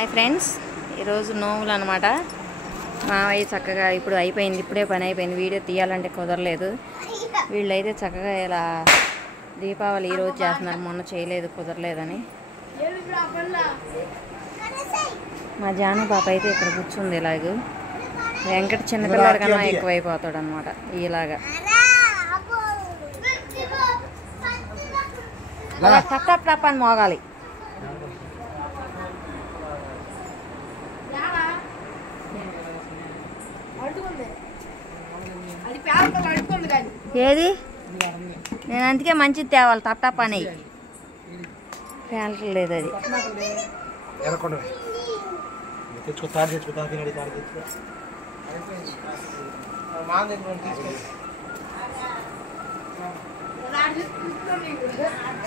Hi friends, ఈరోజు నోములు అనమాట. మావయ్య చక్కగా ఇప్పుడు అయిపోయింది, ఇప్పుడే పని అయిపోయింది. వీడియో తీయాలంటే కుదరలేదు. వీళ్ళైతే చక్కగా ఇలా దీపావళి ఈరోజు చేస్తున్నారు, మొన్న చేయలేదు కుదరలేదని. మా జాను పాప అయితే ఇక్కడ కూర్చుంది. ఇలాగ వెంకట చిన్నపిల్లడి కన్నా ఎక్కువైపోతాడు అనమాట. ఇలాగా టప్ టప్ టప్ అని మోగాలి. ఏది నేను అందుకే మంచిది తేవాలి, టప్ టప్ అని. పేలట్లేదు అది.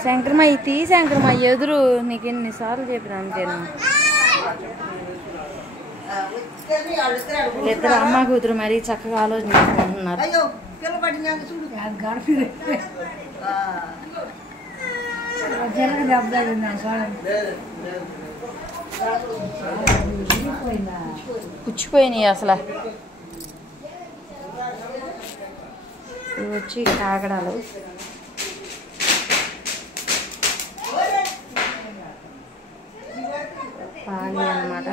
శంకరమయ్య తీ, శంకరమయ్య ఎదురు నీకు ఎన్నిసార్లు చెప్పిన అంతేనా. ఇద్దరు అమ్మ కూతురు మరీ చక్కగా ఆలోచించుకుంటున్నారు. పుచ్చిపోయినాయి అసలు. ఇవి వచ్చి కాగడాలు. పాలి అన్నమాట.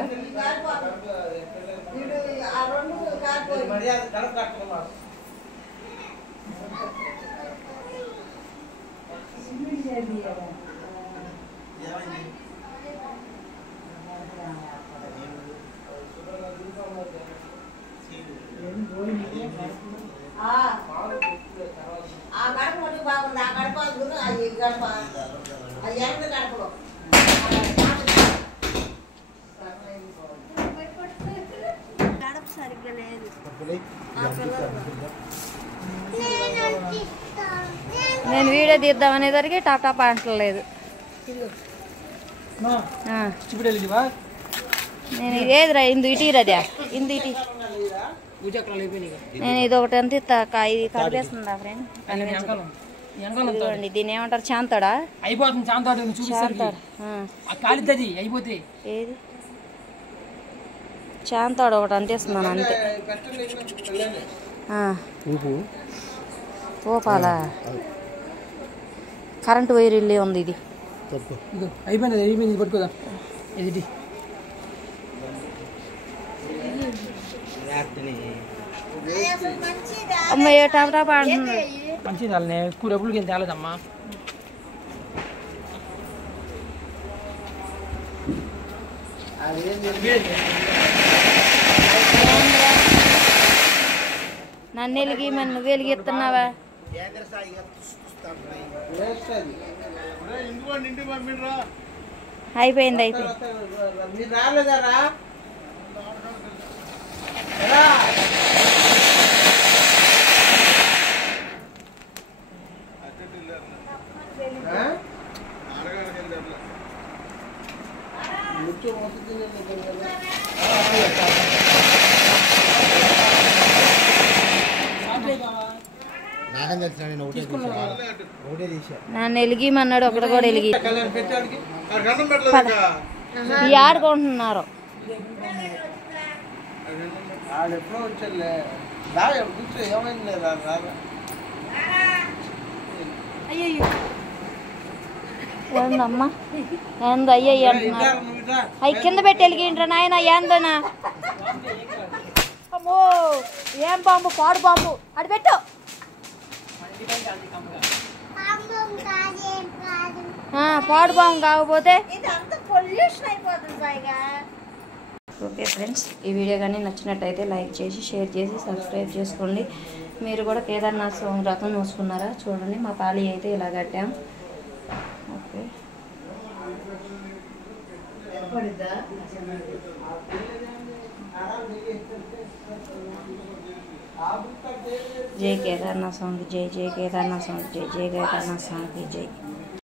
నేను వీడియో తీద్దామనేసరికి టాప్ టాప్ అంటలేదు. నేను ఏదిరా ఇందు ఇటీరదే ఇందు ఇటీ. నేను ఇది ఒకటి ఎంత ఇది కలిపేస్తుందా ఫ్రెండ్? దీన్ని ఏమంటారు? చాంతాడా? ఏది చాంతాడు ఒకటి అంతేస్తున్నాను అంతే. పోపాలా కరెంటు వైర్ ఇల్లే ఉంది. ఇది అయిపోయింది పట్టుకోదా. ఇది అమ్మాయి టాప్ టాప్ అంటుంది. మంచిది వాళ్ళని ఎక్కువ డబ్బులకి ఏం తేలేదమ్మా. నన్ను వెలిగి మరి నువ్వు వెలిగిస్తున్నావా? అయిపోయింది అయిపోయింది. నన్ను వెలిగిమన్నాడు, ఒకటి కూడా వెలిగి. ఆడుకుంటున్నారు. ఏందమ్మా ఏందో అయ్యయ్య అంటున్నారు. అవి కింద పెట్టి వెలిగిండ్రా నాయన. ఏందనా అమ్మో ఏం బాంబు, పాడు బాంబు. అది పెట్టు. పాడు బాంబు కాకపోతే ఓకే ఫ్రెండ్స్, ఈ వీడియో కానీ నచ్చినట్టయితే లైక్ చేసి షేర్ చేసి సబ్స్క్రైబ్ చేసుకోండి. మీరు కూడా కేదార్నాథ్ స్వామి వ్రతం చూసుకున్నారా? చూడండి, మా పాలి అయితే ఇలా కట్టాం. ఓకే జై కేదార్నాథ్ స్వామికి జై, జై కేదార్నాథ్ స్వామికి జై, జై కేదార్నాథ్ స్వామికి జై.